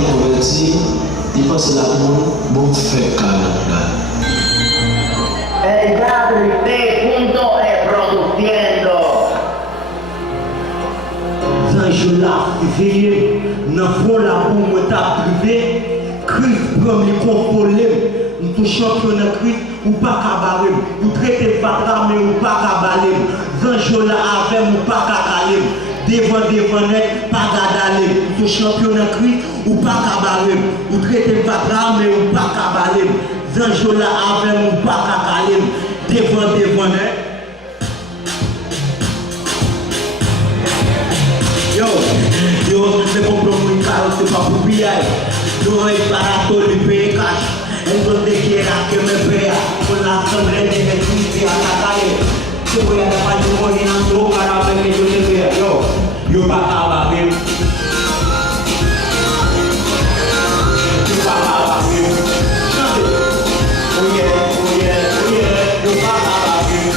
converti, il pense la monde, bon fait calendar. El punto produciendo. Je l'ai veillé, dans le fond, la bombe est privée, Christ prend les contrôler, nous championnat Christ, ou pas cabaret, nous traitez pas mais ou pas cabaret, Zanjola avec ou pas cacaler, devant net, pas gadaler, nous championnat Christ, ou pas cabaret, nous traitez pas mais ou pas cabaret, Zanjola avec ou pas cacaler, devant net. Yo, se comprou muito caro, se para o piai. Não é para todo o pecado. Então, de que era que me vea, com a sangre de Cristo a la calle. Se voy a dar para eu morrer na sua cara, para que eu te vea. Yo para acabar mesmo. Yo para acabar mesmo. Oh yeah, yo para acabar mesmo.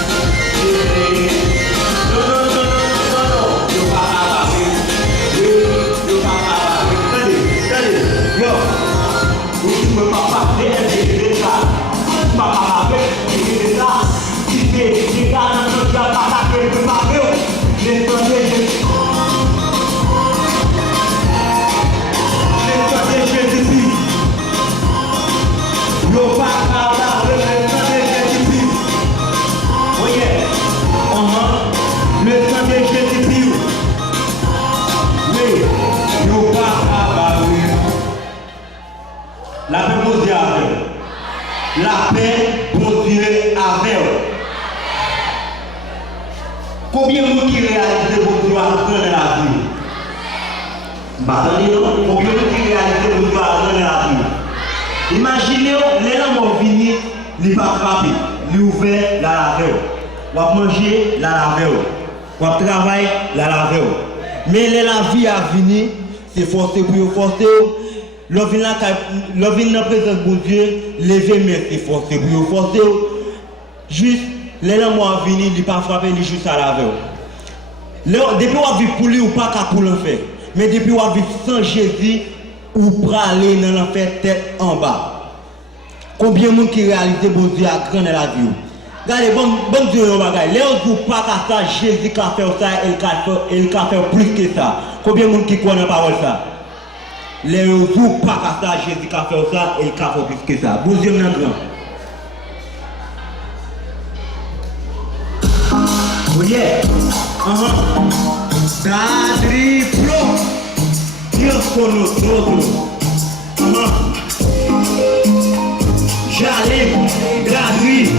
La paix, bon Dieu, avec. La paix, bon Dieu, avec. Combien de gens qui réalisent bon Dieu à dans la vie? Combien de gens qui réalisent bon Dieu à dans la vie? Imaginez, les gens vont venir, ils vont frapper, ils ouvrir la laver. Ils vont manger la laver. Ils vont travailler la laver. Mais la vie à venir, c'est forcé pour forcer. L'ovine dans la présence de Dieu, lever mais c'est forcé pour forcer. Juste, les gens vont venir, ils ne pas frapper, ils juste à laver. Depuis qu'on vit pour lui ou pas pour l'enfer. Mais depuis qu'on vit sans Jésus, ou pour aller dans l'enfer tête en bas. Combien de monde qui réalise bon Dieu à grand dans la vie? Regardez, bon Dieu, les autres pas qu'à ça, Jésus qui a fait ça, il a fait plus que ça. Combien de monde qui connaît la parole ça? Les autres pas qu'à ça, Jésus qui a fait ça, il a fait plus que ça. Bon Dieu, mon grand. Oui, Quadriplo, Dios con nosotros. J'allais, gratuit.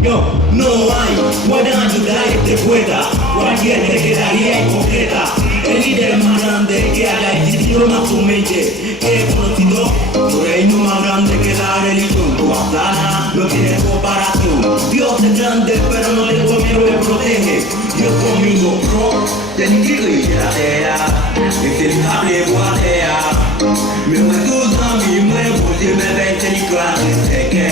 Yo, no hay, pueden ayudar este pueda, cualquier que quedaría incompleta. El líder más grande que haya existido en su mente, que es conocido, el reino más grande que la religión, tu asana no tiene comparación. Dios es grande, pero no le miedo, me protege. Dios conmigo, pro, del intrigo y de la tierra, es el cable guatea. Me muero a mí, me voy, me vete ni clase, sé que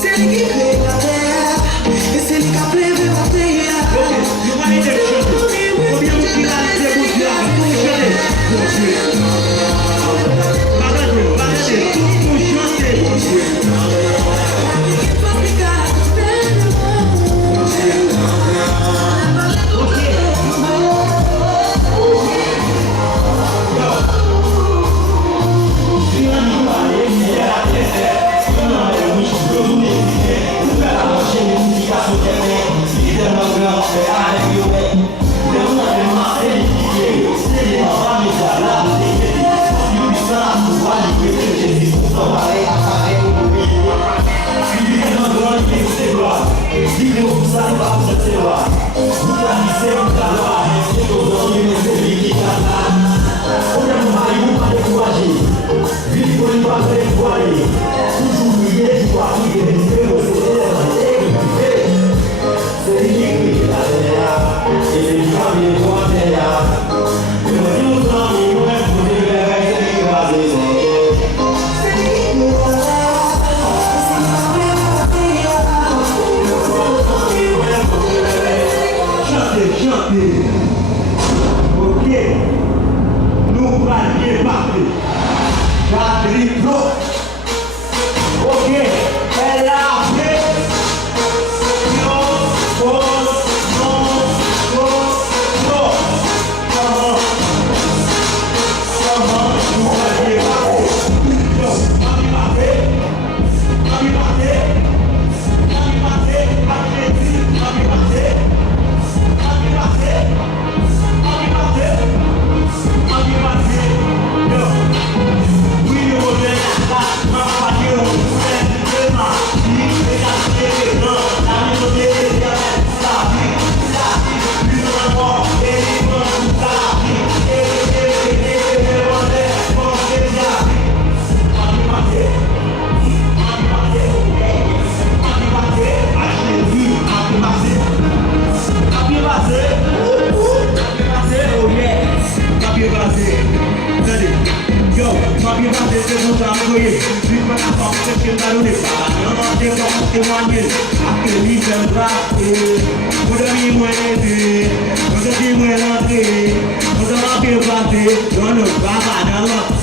c'est lui qui crée la terre, et c'est lui qui a prévu la terre. Vous voyez des choses, combien de gens qui a des témoigner, après lui faire braquer. Mon ami, moi, aider, mon ami, moi, l'entrée, mon ami, moi, passer, on ne va pas dans l'autre.